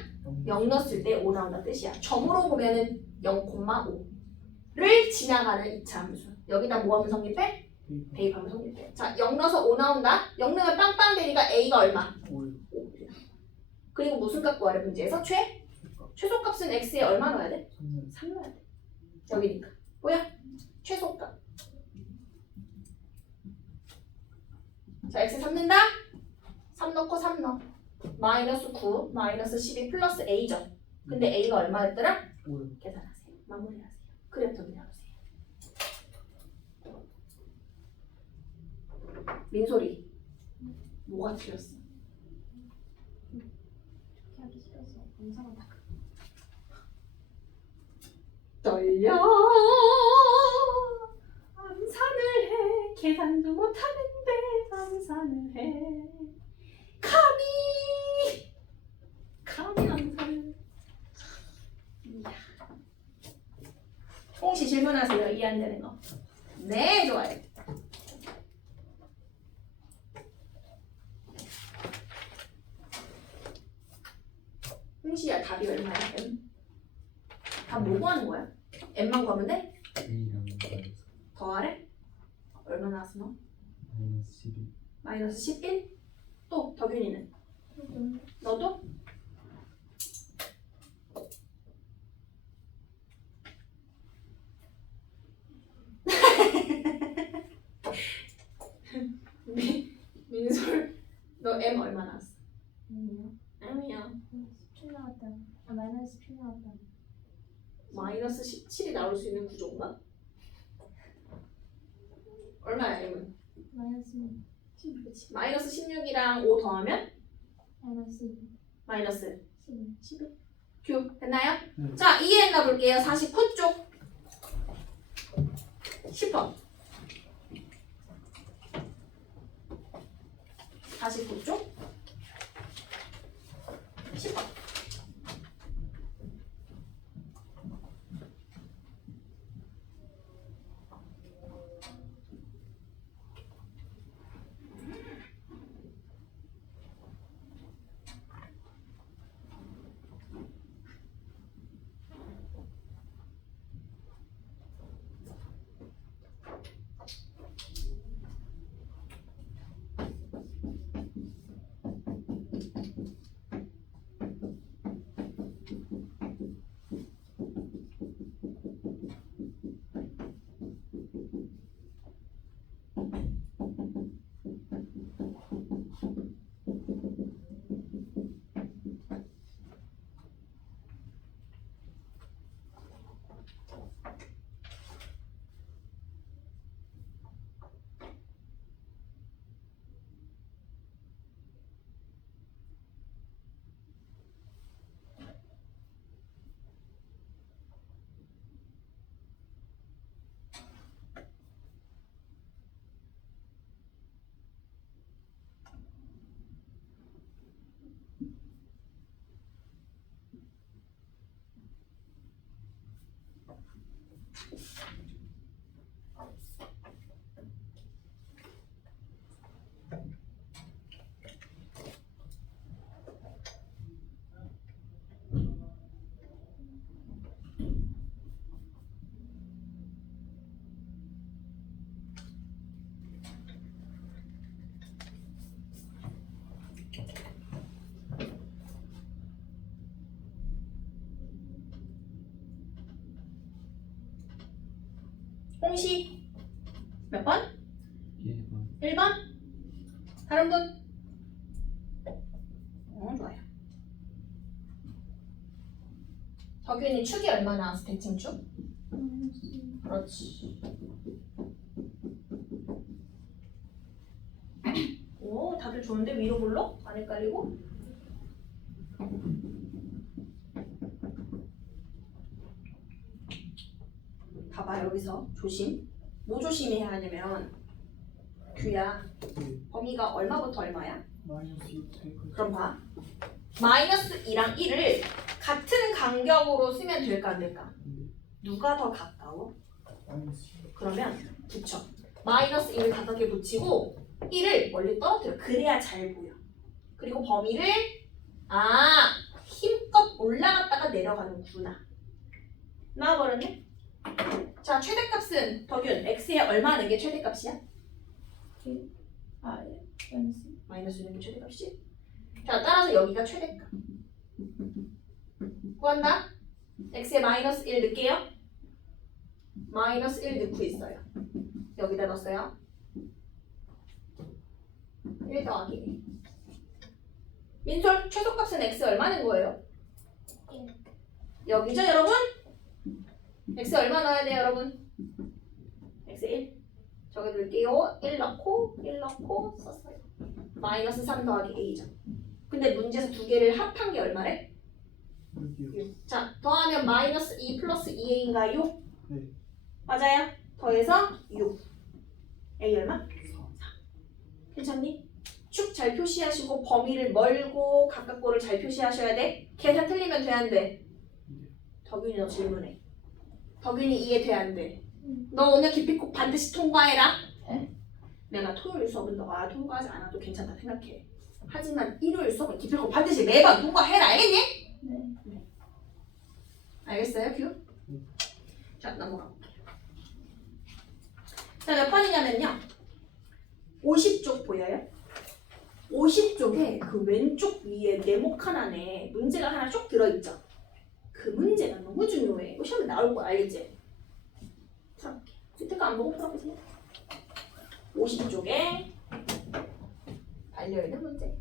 0 0 넣었을 때 5 나온다 뜻이야. 점으로 보면은 0,5를 지나가는 2차 함수. 여기다 뭐 하면 성립해? 대입하면 성립해. 자, 0 넣어서 5 나온다. 0 넣으면 빵빵 되니까 a가 얼마? 5. 그리고 무슨 값 구하래 문제에서? 최소값은 x에 얼마 넣어야 돼? 3 넣어야 돼. 여기니까. 뭐야? 최소값. 자, x 3 넣는다? 3 넣고 3 넣어. 마이너스 9, 마이너스 12 플러스 a죠. 근데 a가 얼마였더라? 5 계산하세요. 마무리하세요. 그래프터 그려보세요. 민소리. 뭐가 틀렸어? 하기 싫어서 영상을 다 떨려 암산을 해 계산도 못하는데 암산을 해 감히 암산을 이야. 홍시 질문하세요. 이해 안 되는 거. 네 좋아요. 홍시야 답이 얼마야? M? 답 뭐 구하는 거야? M만 구하면 돼? A랑 마이너스 더하래? 얼마 나왔어 너? 마이너스 12 마이너스 11? 또 덕윤이는? 너도? 민솔 너 M 얼마 나왔어? 아니요. M이야. 17 나왔다. 아 마이너스 17 나왔다. 마이너스 17이 나올 수 있는 구조인가? 얼마야 M은? 마이너스 그치. 마이너스 16이랑 5 더하면 마이너스 마이너스 12. 11. 큐 됐나요? 네. 자 이해했나 볼게요. 40호 쪽 10번 40호 쪽 10번 홍시 몇 번? 1번 1번? 다른 분? 좋아요. 덕윤이 축이 얼마 나왔어? 대칭축? 그렇지. 오, 다들 좋은데? 위로 불러? 안 헷갈리고? 봐봐, 여기서 조심. 뭐 조심해야 하냐면 규야, 네. 범위가 얼마부터 얼마야? 마이너스 2부터 그럼 봐. 마이너스 2랑 1을 같은 간격으로 쓰면 될까 안 될까? 네. 누가 더 가까워? 마이너스 2. 그러면 붙여. 마이너스 1을 가깝게 붙이고 1을 멀리 떨어뜨려. 그래야 잘 보여. 그리고 범위를 힘껏 올라갔다가 내려가는구나. 나와버렸네? 자, 최대값은 덕윤 x에 얼마 하는 게 최대값이야? 마이너스 1은 게 최대값이지? 자, 따라서 여기가 최대값. 구한다? x에 마이너스 1 넣을게요. 마이너스 1 넣고 있어요. 여기다 넣었어요. 1 더하기 1. 민솔, 최소값은 x 얼마는 거예요? 여기죠, 여러분? x 얼마 넣어야 돼요, 여러분? x 1. 저기 넣을게요. 1 넣고 썼어요. 마이너스 3 더하기 a죠. 근데 문제에서 두 개를 합한 게 얼마래? 6이요. 자, 더하면 마이너스 2 플러스 2a인가요? 네. 맞아요. 더해서 6. a 얼마? 4. 괜찮니? 축 잘 표시하시고 범위를 멀고 가깝고를 잘 표시하셔야 돼. 계산 틀리면 돼, 안 돼? 덕윤이 너 질문해. 덕윤이 이해 돼, 안 돼? 너 오늘 기피콕 반드시 통과해라. 네? 내가 토요일 수업은 너가 통과하지 않아도 괜찮다 생각해. 하지만 일요일 수업은 기피콕 반드시 매번 통과해라. 알겠니? 네. 알겠어요, 큐? 네. 자, 넘어가 볼게요. 자, 몇 번이냐면요. 50쪽 보여요? 50쪽에 그 왼쪽 위에 네모 하나에 문제가 하나 쭉 들어있죠? 그 문제가 너무 중요해. 이거 시험에 나올 거 알겠지? 풀어볼게요. 밑에 거 안 보고 풀어보세요. 50쪽에 달려있는 문제.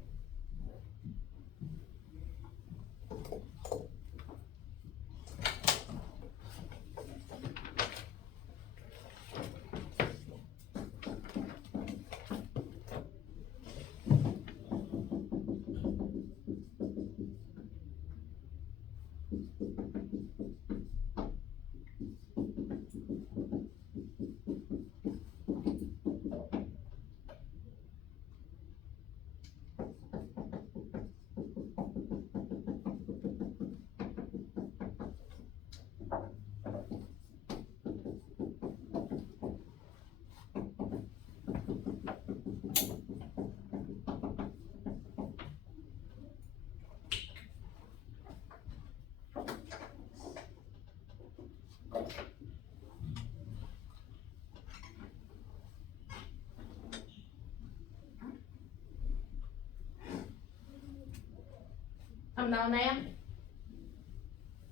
답 나오나요?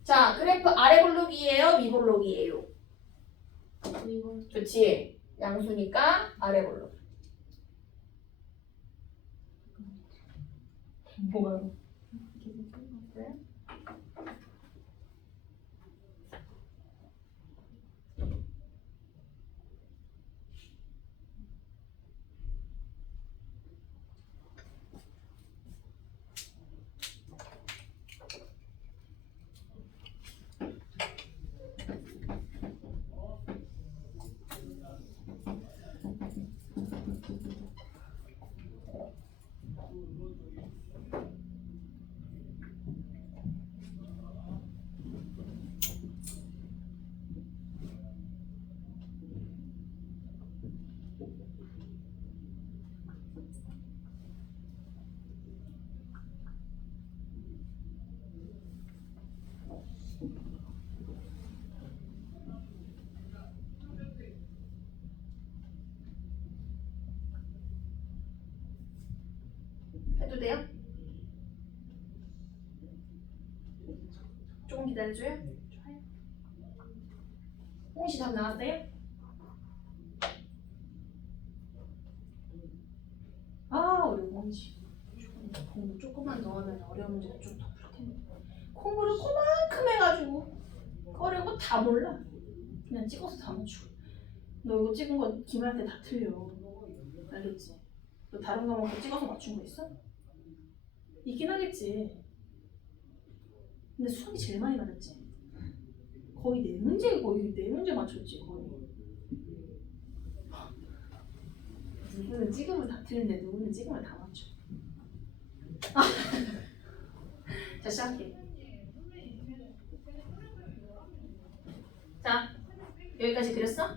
자, 그래프 아래 볼록이에요? 위 볼록이에요? 이거 좋지. 양수니까 아래 볼록. 뭐가요? 그래? 해도 돼요? 조금 기다려줘요? 좋아요. 홍시 답 나왔어요? 어려운 문제도 좀 더 풀 텐데 공부를 그만큼 해가지고 어려운 거 다 몰라. 그냥 찍어서 다 맞추고. 너 이거 찍은 거 기말 때 다 틀려. 알겠지? 너 다른 과목 찍어서 맞춘 거 있어? 있긴 하겠지. 근데 수학이 제일 많이 맞았지. 거의 4문제 맞췄지 거의. 누구는 찍으면 다 틀린데 누구는 찍으면 다 맞춰. 자 시작해. 자 여기까지 그렸어?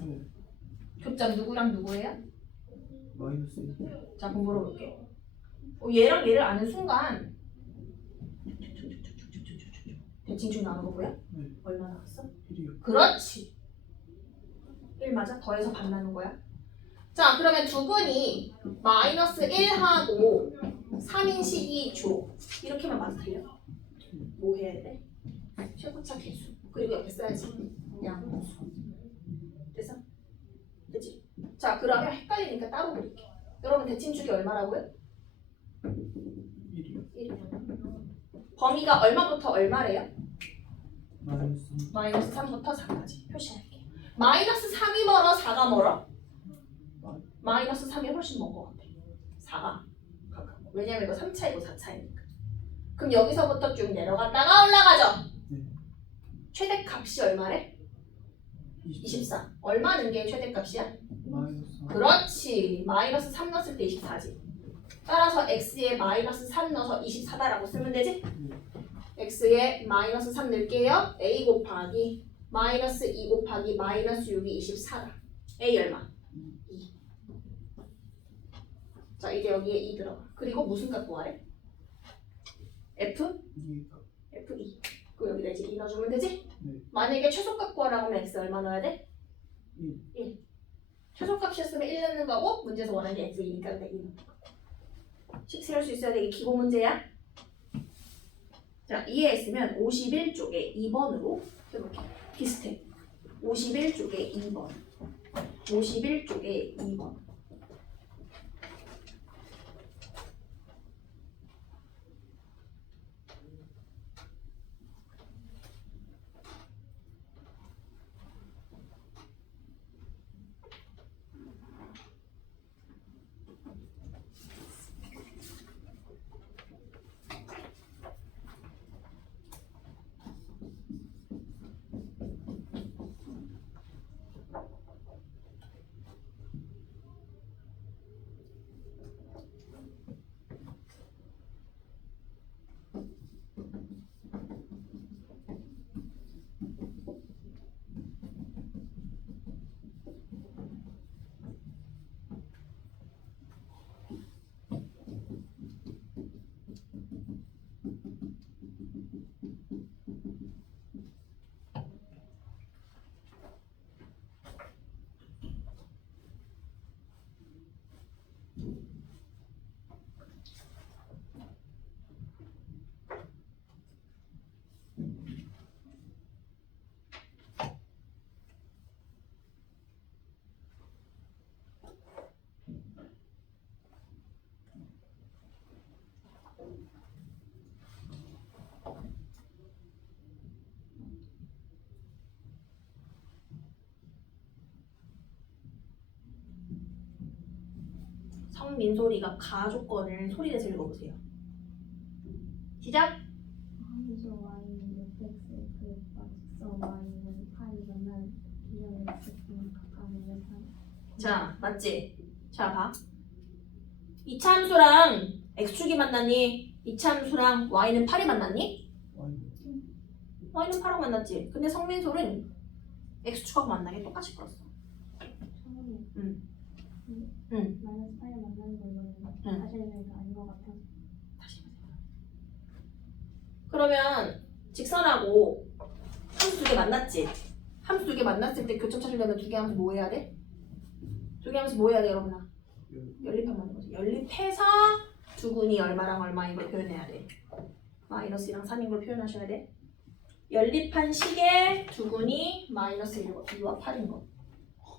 네. 교점 누구랑 누구예요? 마이너스 1. 자 그럼 물어볼게. 얘랑 얘를 아는 순간 대칭축 나오는 거 보여? 네. 얼마 나왔어? 1이요. 그렇지. 1 맞아? 더해서 반 나는 거야. 자 그러면 두 분이 마이너스 1하고 3인식이 줘. 이렇게만 맞아 틀려? 뭐 해야 돼? 최고차 개수. 그리고 옆에 써야지. 양수. 됐어? 됐지? 자 그러면 헷갈리니까 따로 그릴게. 여러분 대칭축이 얼마라고요? 1이요. 1이요. 범위가 얼마부터 얼마래요? 마이너스 3. 마이너스 3부터 4까지 표시할게. 마이너스 3이 멀어? 4가 멀어? 마이너스 3이 훨씬 먼 것 같아. 4가 가깝고. 왜냐면 이거 3차이고 4차이니까. 그럼 여기서부터 쭉 내려갔다가 올라가죠? 네. 최대값이 얼마래? 24. 얼마는 게 최대값이야? 마이너스 3. 그렇지. 마이너스 3 넣었을 때 24지. 따라서 x에 마이너스 3 넣어서 24다라고 쓰면 되지? x에 마이너스 3 넣을게요. a 곱하기 마이너스 2 곱하기 마이너스 6이 24다. a 얼마? 2. 자 이제 여기에 2 들어가. 그리고 무슨 값 구하래? f? 2. f2. 그리고 여기다 이제 2 넣어주면 되지? 네. 만약에 최소값 구하라고 하면 x 얼마 넣어야 돼? 1. 1. 최소값이었으면 1 넣는 거고 문제에서 원하는 게 x이니까 그냥 2 넣는 거. 식 세울 수 있어야 되게 기본 문제야. 자 이해했으면 51쪽에 2번으로 해볼게. 비슷해. 51쪽에 2번. 51쪽에 2번. 성민소리가 가조건을 소리 내서 읽어보세요. 시작! 함수 y는 6x 그리고 직선 y는 파이면 기존의 x는 각각의 자, 맞지? 자, 봐. 이차 함수랑 x축이 만났니? 이차 함수랑 y는 8이 만났니? y는 8하고 만났지. 근데 성민솔은 x축하고 만나게 똑같이 풀었어. 처음에 마이너스 파이 만나는 걸로는 다시 해내니까 아닌 것 같아서 다시 해보세요. 그러면 직선하고 함수 두 개 만났지? 함수 두 개 만났을 때 교점 찾으려면 두 개 함수 뭐 해야 돼? 두 개 함수 뭐 해야 돼, 여러분아? 연립하면 거지. 연립해서 두근이 얼마랑 얼마인 걸 표현해야 돼. 마이너스 2랑 3인 걸 표현하셔야 돼. 연립한 식의 두근이 마이너스 2와 8인 거.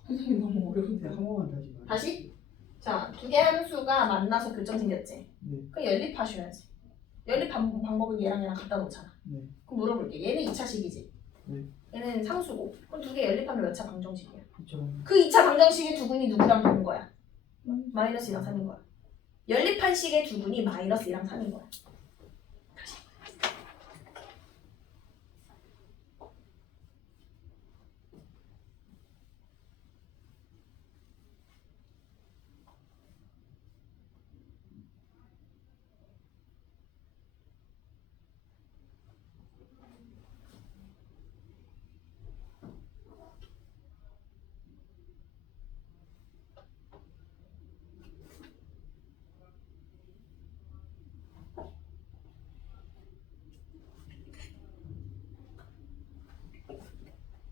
선생님 너무 어려운데 한 번만 다시 말해. 다시? 자, 두 개 함수가 만나서 교점 생겼지? 네. 그럼 연립하셔야지. 연립 방법은 얘랑 갖다 놓잖아. 네. 그럼 물어볼게. 얘는 2차식이지. 네. 얘는 상수고. 그럼 두 개 연립하면 몇 차 방정식이야? 그쵸. 그 2차 방정식의 두 분이 누구랑 누군 거야? 마이너스 2랑 3인 거야. 연립한 식의 두 분이 마이너스 2랑 3인 거야.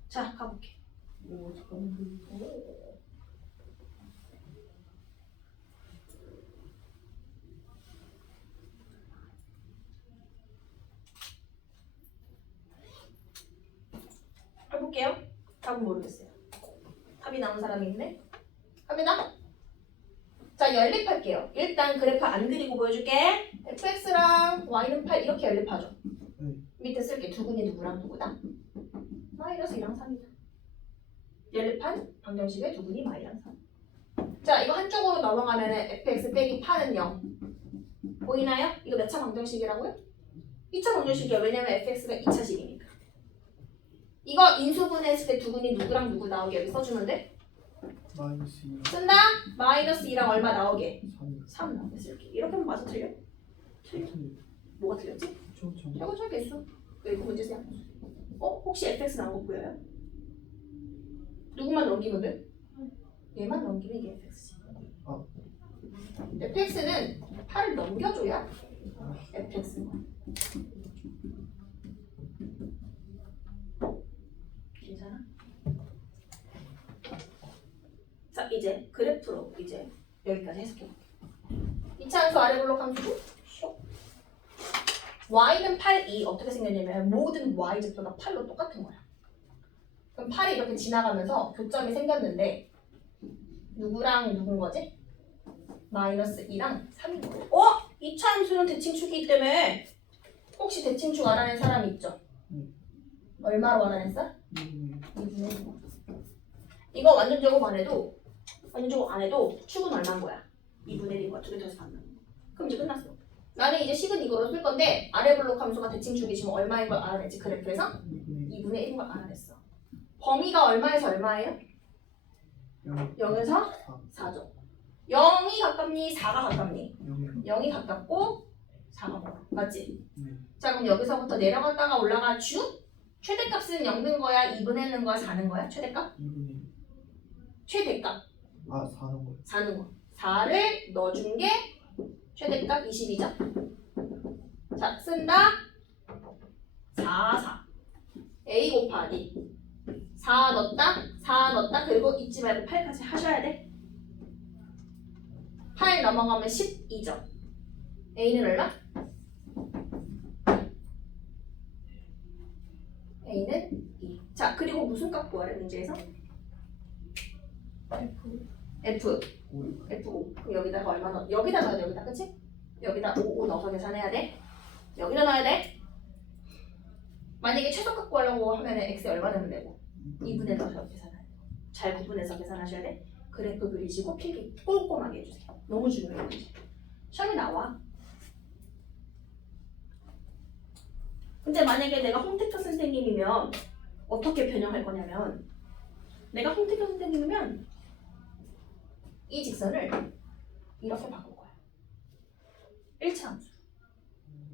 자, 가볼게. 오, 잠깐만. 해볼게요. 답은 모르겠어요. 답이 나온 사람이 있네. 갑니다. 자, 연립할게요. 일단 그래프 안 그리고 보여줄게. fx랑 y는 8 이렇게 연립하죠. 밑에 쓸게. 두근이 누구랑 누구다? 마이너스 2랑 3이다. 연립한 방정식의 두근이 마이랑 3. 자, 이거 한쪽으로 넘어가면 fx 빼기 8은 0. 보이나요? 이거 몇 차 방정식이라고요? 2차 방정식이야. 왜냐면 fx가 2차식이니까. 이거 인수분해했을 때 두근이 누구랑 누구 나오게 여기 써주면 돼? 마이너스 2랑 쓴다? 마이너스 2랑 얼마 나오게? 3. 3 나오게 쓸게. 이렇게 하면 맞아 틀려? 틀려. 뭐가 틀렸지? 초점. 최고차 개수. 이거 문제 생각. 혹시 fx 나온 거 보여요? 누구만 넘기면 돼? 얘만 넘기면 이게 fx지. fx는 8을 넘겨줘야 fx인 거야. 괜찮아? 자, 이제 그래프로 이제 여기까지 해석해볼게. 이차 함수 아래 블록 함수도 슉. y는 8, 2 어떻게 생겼냐면 모든 y좌표가 8로 똑같은 거야. 그럼 8이 이렇게 지나가면서 교점이 생겼는데 누구랑 누군 거지? 마이너스 2랑 3인 거야. 이차 함수는 대칭축이기 때문에 혹시 대칭축 알아낸 사람 있죠? 얼마로 알아냈어? 2분의 1. 이거 완전 제곱 안 해도 축은 얼마인 거야? 2분의 1인 거야. 두 개 더해서 받는 거. 그럼 이제 끝났어. 나는 이제 식은 이거로 쓸 건데 아래 블록 함수가 대칭축이 지금 얼마인 걸 알아냈지? 그래프에서 2분의 1인 걸 알아냈어. 범위가 얼마에서 얼마예요? 0에서 4죠. 0이 가깝니? 4가 가깝니? 0이 가깝고 4가 멀어. 맞지? 자, 그럼 여기서부터 내려갔다가 올라가주? 최대값은 0 는 거야? 2분의 1는 거야? 4는 거야? 최대값? 2분의 1. 최대값 4는 거예요. 4는 거. 4를 넣어준 게 최대값 20이죠? 자, 쓴다. 4 a 곱하기 4 넣었다. 그리고 잊지 말고 8까지 하셔야 돼. 8 넘어가면 12죠. a는 얼마? a는 2. 자, 그리고 무슨 값 구하래 문제에서? F. F5. 그럼 여기다가 얼마 넣어? 여기다 넣어야 돼, 여기다. 그치? 여기다 5 넣어서 계산해야 돼. 여기다 넣어야 돼. 만약에 최소값 구하려고 하면 x에 얼마 넣으면 되고 2분의 넣어서 계산해야 돼. 잘 구분해서 계산하셔야 돼. 그래프 그리시고 필기 꼼꼼하게 해주세요. 너무 중요해요. 시험에 나와. 근데 만약에 내가 홍태표 선생님이면 어떻게 변형할 거냐면 내가 홍태표 선생님이면 이 직선을 이렇게 바꿀 거야. 1차 함수.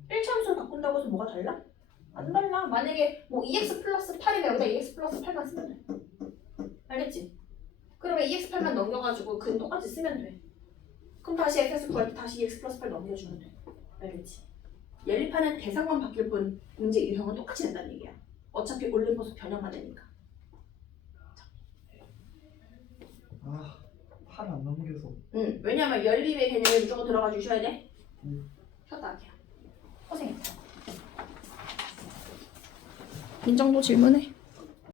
1차 함수를 바꾼다고 해서 뭐가 달라? 안 달라. 만약에 뭐 2x 플러스 8이면 여기다 2x 플러스 8만 쓰면 돼. 알겠지? 그러면 2x8만 넘겨가지고 근 똑같이 쓰면 돼. 그럼 다시 fx 구할 때 다시 2x 플러스 8 넘겨주면 돼. 알겠지? 연립하는 대상만 바뀔 뿐 문제 유형은 똑같이 된다는 얘기야. 어차피 올림포스 변형만 되니까. 8 안 넘겨서. 왜냐면 연립의 개념에 무조건 들어가 주셔야 돼. 혀다기야. 고생했다. 민정도 질문해.